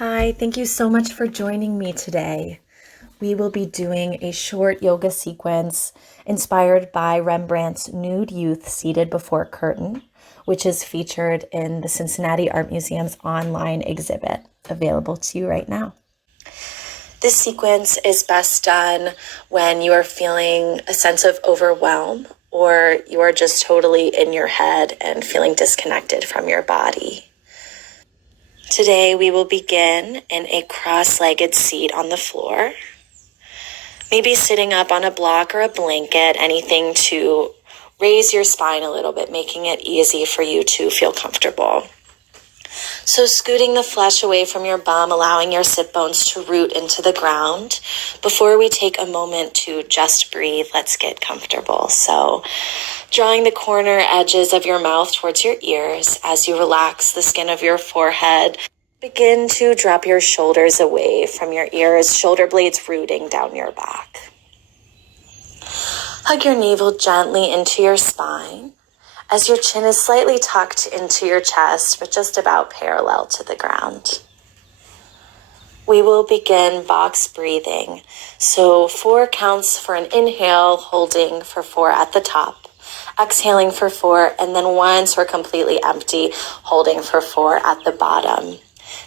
Hi, thank you so much for joining me today. We will be doing a short yoga sequence inspired by Rembrandt's Nude Youth Seated Before curtain, which is featured in the Cincinnati Art Museum's online exhibit, available to you right now. This sequence is best done when you are feeling a sense of overwhelm or you are just totally in your head and feeling disconnected from your body. Today we will begin in a cross-legged seat on the floor, maybe sitting up on a block or a blanket, anything to raise your spine a little bit, making it easy for you to feel comfortable. So scooting the flesh away from your bum, allowing your sit bones to root into the ground. Before we take a moment to just breathe, let's get comfortable. So drawing the corner edges of your mouth towards your ears as you relax the skin of your forehead. Begin to drop your shoulders away from your ears, shoulder blades rooting down your back. Hug your navel gently into your spine as your chin is slightly tucked into your chest, but just about parallel to the ground. We will begin box breathing. So 4 counts for an inhale, holding for 4 at the top, exhaling for 4, and then once we're completely empty, holding for 4 at the bottom.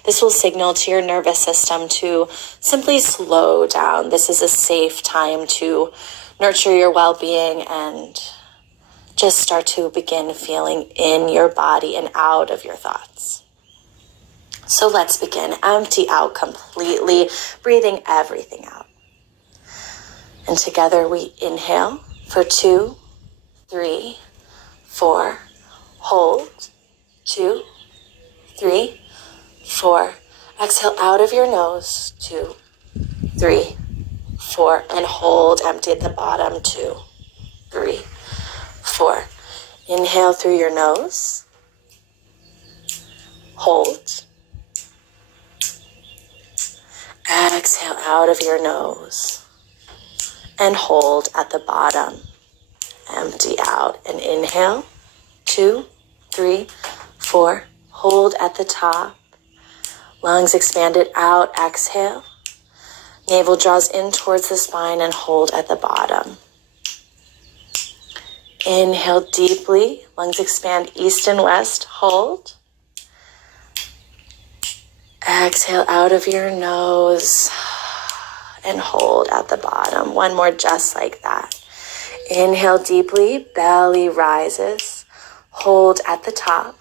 This will signal to your nervous system to simply slow down. This is a safe time to nurture your well-being and just start to begin feeling in your body and out of your thoughts. So let's begin. Empty out completely, breathing everything out. And together we inhale for 2, 3, 4. Hold. 2, 3, 4. Exhale out of your nose. 2, 3, 4. And hold. Empty at the bottom. 2, 3, 4. Inhale through your nose. Hold. Exhale out of your nose. And hold at the bottom. Empty out and inhale. 2, 3, 4. Hold at the top. Lungs expanded out. Exhale. Navel draws in towards the spine and hold at the bottom. Inhale deeply. Lungs expand east and west. Hold. Exhale out of your nose and hold at the bottom. One more just like that. Inhale deeply. Belly rises. Hold at the top.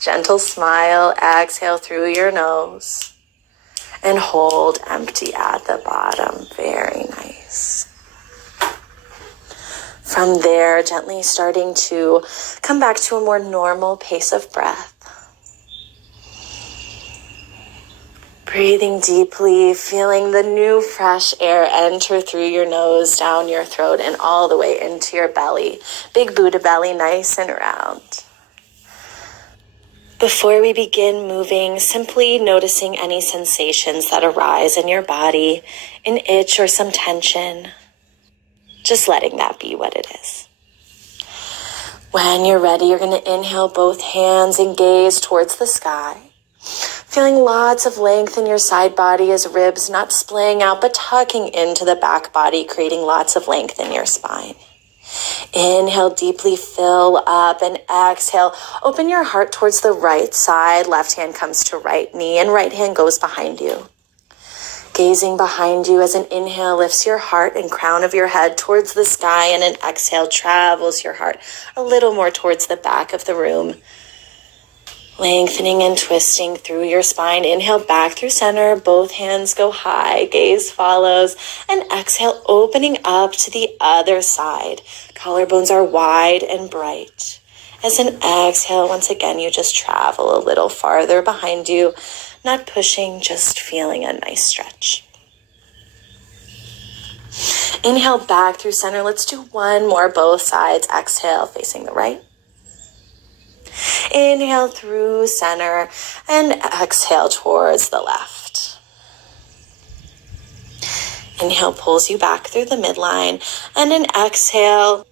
Gentle smile. Exhale through your nose. And hold empty at the bottom. Very nice. From there, gently starting to come back to a more normal pace of breath. Breathing deeply, feeling the new fresh air enter through your nose, down your throat, and all the way into your belly. Big Buddha belly, nice and round. Before we begin moving, simply noticing any sensations that arise in your body, an itch or some tension. Just letting that be what it is. When you're ready, you're going to inhale both hands and gaze towards the sky. Feeling lots of length in your side body as ribs not splaying out, but tucking into the back body, creating lots of length in your spine. Inhale deeply, fill up, and exhale. Open your heart towards the right side. Left hand comes to right knee, and right hand goes behind you. Gazing behind you as an inhale lifts your heart and crown of your head towards the sky, and an exhale travels your heart a little more towards the back of the room. Lengthening and twisting through your spine. Inhale back through center. Both hands go high. Gaze follows. And exhale, opening up to the other side. Collarbones are wide and bright. As an exhale, once again, you just travel a little farther behind you. Not pushing, just feeling a nice stretch. Inhale back through center. Let's do one more, both sides. Exhale, facing the right. Inhale through center and exhale towards the left. Inhale pulls you back through the midline, and an exhale,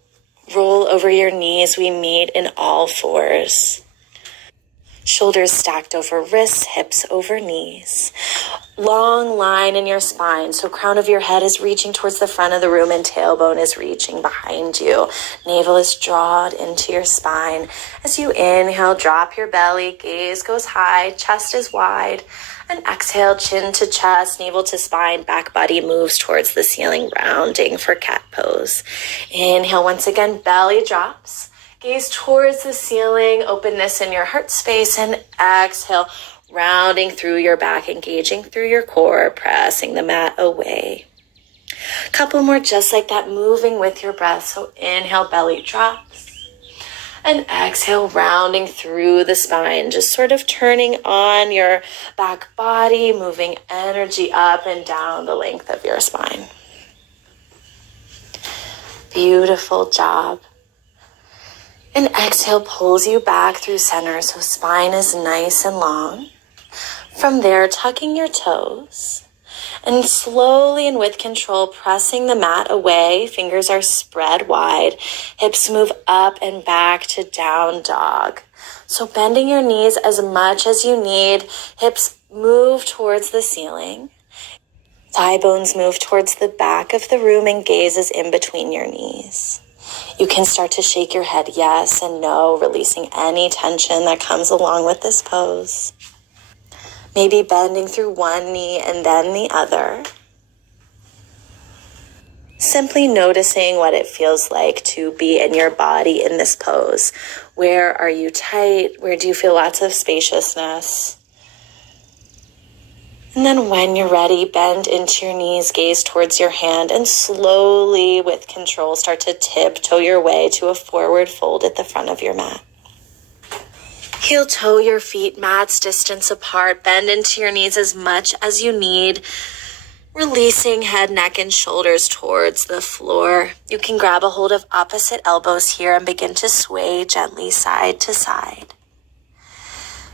roll over your knees. We meet in all fours. Shoulders stacked over wrists, hips over knees. Long line in your spine, so crown of your head is reaching towards the front of the room and tailbone is reaching behind you. Navel is drawn into your spine. As you inhale, drop your belly, gaze goes high, chest is wide. And exhale, chin to chest, navel to spine, back body moves towards the ceiling, rounding for cat pose. Inhale, once again, belly drops. Gaze towards the ceiling, openness in your heart space, and exhale, rounding through your back, engaging through your core, pressing the mat away. Couple more just like that, moving with your breath. So inhale, belly drops. And exhale, rounding through the spine, just sort of turning on your back body, moving energy up and down the length of your spine. Beautiful job. And exhale pulls you back through center, so spine is nice and long. From there, tucking your toes and slowly and with control pressing the mat away. Fingers are spread wide. Hips move up and back to down dog. So bending your knees as much as you need. Hips move towards the ceiling. Thigh bones move towards the back of the room and gaze is in between your knees. You can start to shake your head yes and no, releasing any tension that comes along with this pose. Maybe bending through one knee and then the other. Simply noticing what it feels like to be in your body in this pose. Where are you tight? Where do you feel lots of spaciousness? And then when you're ready, bend into your knees, gaze towards your hand, and slowly, with control, start to tiptoe your way to a forward fold at the front of your mat. Heel toe your feet, mats distance apart. Bend into your knees as much as you need. Releasing head, neck, and shoulders towards the floor. You can grab a hold of opposite elbows here and begin to sway gently side to side.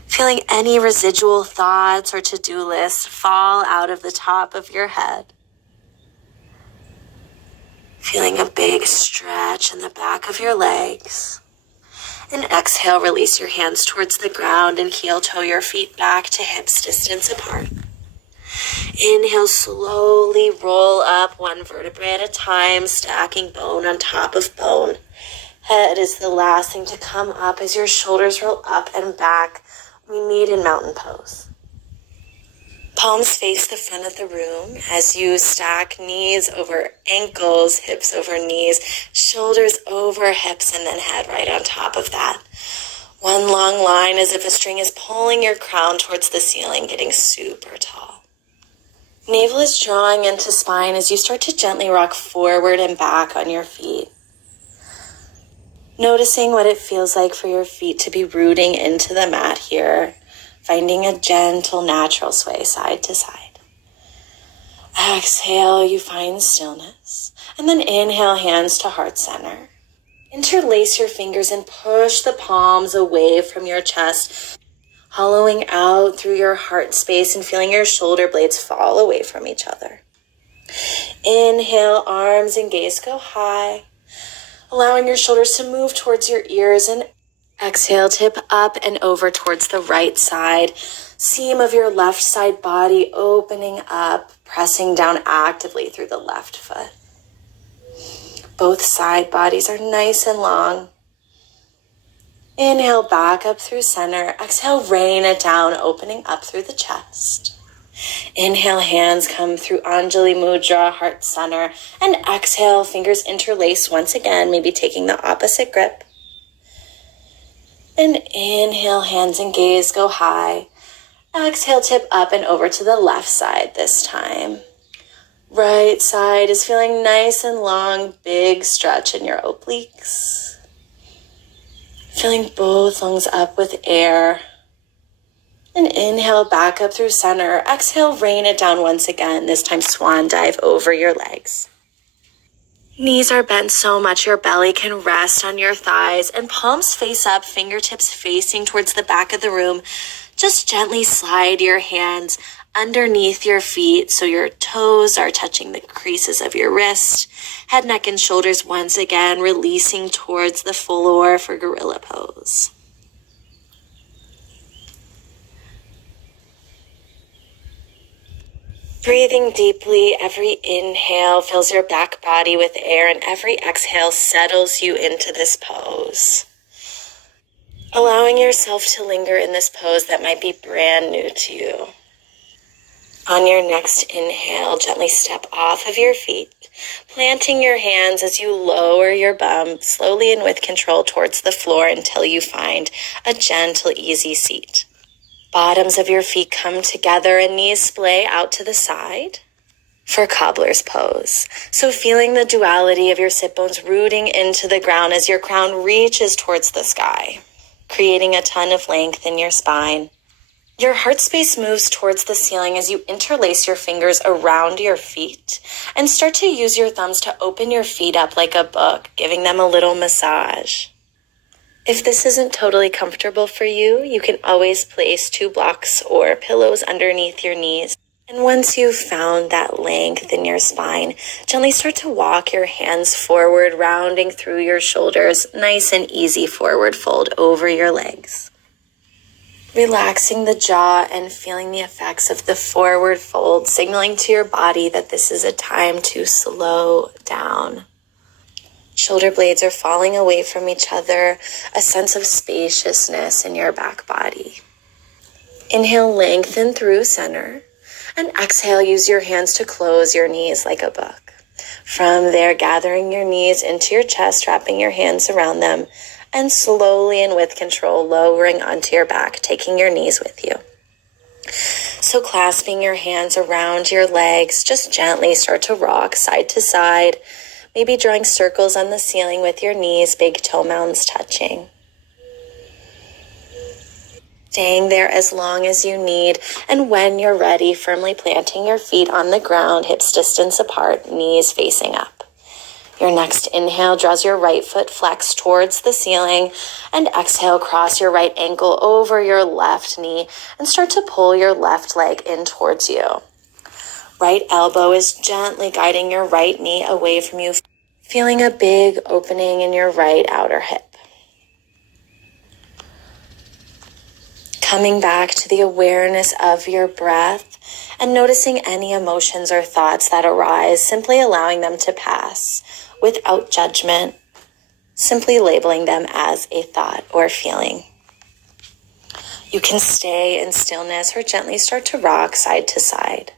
Feeling any residual thoughts or to-do lists fall out of the top of your head. Feeling a big stretch in the back of your legs. And exhale, release your hands towards the ground and heel toe your feet back to hips distance apart. Inhale, slowly roll up one vertebrae at a time, stacking bone on top of bone. Head is the last thing to come up as your shoulders roll up and back. We meet in mountain pose. Palms face the front of the room as you stack knees over ankles, hips over knees, shoulders over hips, and then head right on top of that. One long line as if a string is pulling your crown towards the ceiling, getting super tall. Navel is drawing into spine as you start to gently rock forward and back on your feet. Noticing what it feels like for your feet to be rooting into the mat here, finding a gentle, natural sway side to side. Exhale, you find stillness, and then inhale, hands to heart center. Interlace your fingers and push the palms away from your chest, hollowing out through your heart space and feeling your shoulder blades fall away from each other. Inhale, arms and gaze go high, allowing your shoulders to move towards your ears, and exhale, tip up and over towards the right side. Seam of your left side body opening up, pressing down actively through the left foot. Both side bodies are nice and long. Inhale, back up through center. Exhale, rain it down, opening up through the chest. Inhale, hands come through Anjali Mudra, heart center. And exhale, fingers interlace once again, maybe taking the opposite grip. And inhale, hands and gaze go high. Exhale, tip up and over to the left side this time. Right side is feeling nice and long, big stretch in your obliques. Filling both lungs up with air. And inhale, back up through center. Exhale, rain it down once again, this time swan dive over your legs. Knees are bent so much your belly can rest on your thighs, and palms face up, fingertips facing towards the back of the room. Just gently slide your hands underneath your feet so your toes are touching the creases of your wrist. Head, neck, and shoulders once again releasing towards the floor for gorilla pose. Breathing deeply, every inhale fills your back body with air, and every exhale settles you into this pose. Allowing yourself to linger in this pose that might be brand new to you. On your next inhale, gently step off of your feet, planting your hands as you lower your bum slowly and with control towards the floor until you find a gentle, easy seat. Bottoms of your feet come together and knees splay out to the side for Cobbler's pose. So feeling the duality of your sit bones rooting into the ground as your crown reaches towards the sky, creating a ton of length in your spine. Your heart space moves towards the ceiling as you interlace your fingers around your feet and start to use your thumbs to open your feet up like a book, giving them a little massage. If this isn't totally comfortable for you, you can always place 2 blocks or pillows underneath your knees. And once you've found that length in your spine, gently start to walk your hands forward, rounding through your shoulders, nice and easy forward fold over your legs. Relaxing the jaw and feeling the effects of the forward fold, signaling to your body that this is a time to slow down. Shoulder blades are falling away from each other, a sense of spaciousness in your back body. Inhale, lengthen through center, and exhale, use your hands to close your knees like a book. From there, gathering your knees into your chest, wrapping your hands around them, and slowly and with control, lowering onto your back, taking your knees with you. So clasping your hands around your legs, just gently start to rock side to side, maybe drawing circles on the ceiling with your knees, big toe mounds touching. Staying there as long as you need, and when you're ready, firmly planting your feet on the ground, hips distance apart, knees facing up. Your next inhale draws your right foot flexed towards the ceiling, and exhale, cross your right ankle over your left knee and start to pull your left leg in towards you. Right elbow is gently guiding your right knee away from you, feeling a big opening in your right outer hip. Coming back to the awareness of your breath and noticing any emotions or thoughts that arise, simply allowing them to pass without judgment, simply labeling them as a thought or feeling. You can stay in stillness or gently start to rock side to side.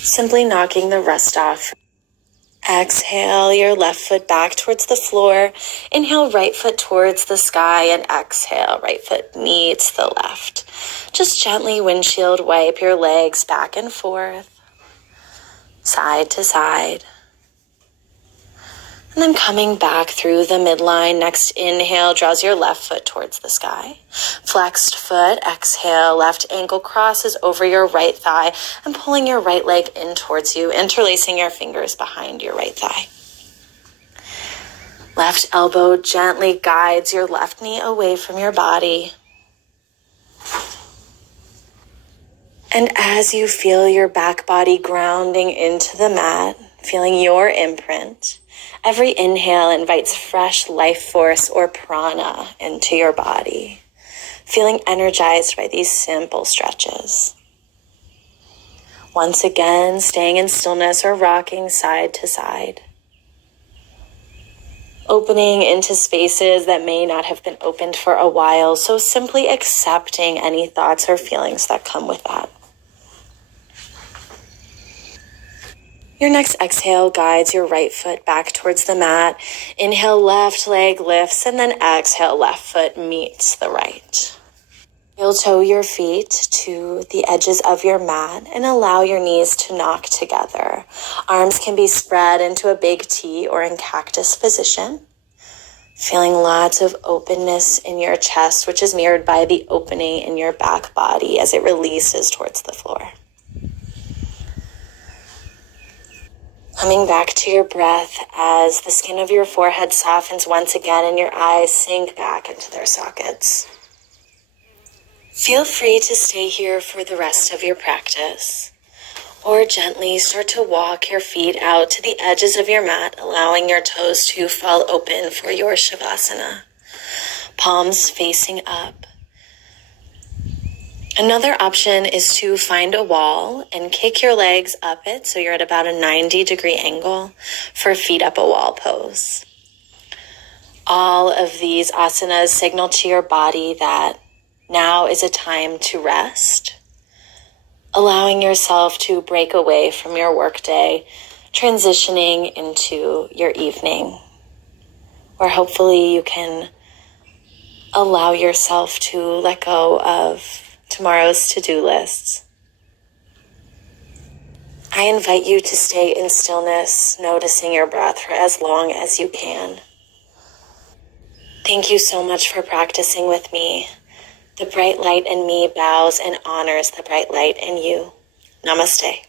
Simply knocking the rust off. Exhale your left foot back towards the floor. Inhale right foot towards the sky, and exhale right foot meets the left. Just gently windshield wipe your legs back and forth, side to side. And then coming back through the midline, next inhale draws your left foot towards the sky. Flexed foot, exhale, left ankle crosses over your right thigh and pulling your right leg in towards you, interlacing your fingers behind your right thigh. Left elbow gently guides your left knee away from your body. And as you feel your back body grounding into the mat, feeling your imprint, every inhale invites fresh life force or prana into your body, feeling energized by these simple stretches. Once again, staying in stillness or rocking side to side. Opening into spaces that may not have been opened for a while, so simply accepting any thoughts or feelings that come with that. Your next exhale guides your right foot back towards the mat. Inhale, left leg lifts, and then exhale, left foot meets the right. Heel toe your feet to the edges of your mat and allow your knees to knock together. Arms can be spread into a big T or in cactus position. Feeling lots of openness in your chest, which is mirrored by the opening in your back body as it releases towards the floor. Coming back to your breath as the skin of your forehead softens once again and your eyes sink back into their sockets. Feel free to stay here for the rest of your practice, or gently start to walk your feet out to the edges of your mat, allowing your toes to fall open for your Shavasana. Palms facing up. Another option is to find a wall and kick your legs up it so you're at about a 90-degree angle for feet up a wall pose. All of these asanas signal to your body that now is a time to rest, allowing yourself to break away from your workday, transitioning into your evening, where hopefully you can allow yourself to let go of tomorrow's to-do lists. I invite you to stay in stillness, noticing your breath for as long as you can. Thank you so much for practicing with me. The bright light in me bows and honors the bright light in you. Namaste.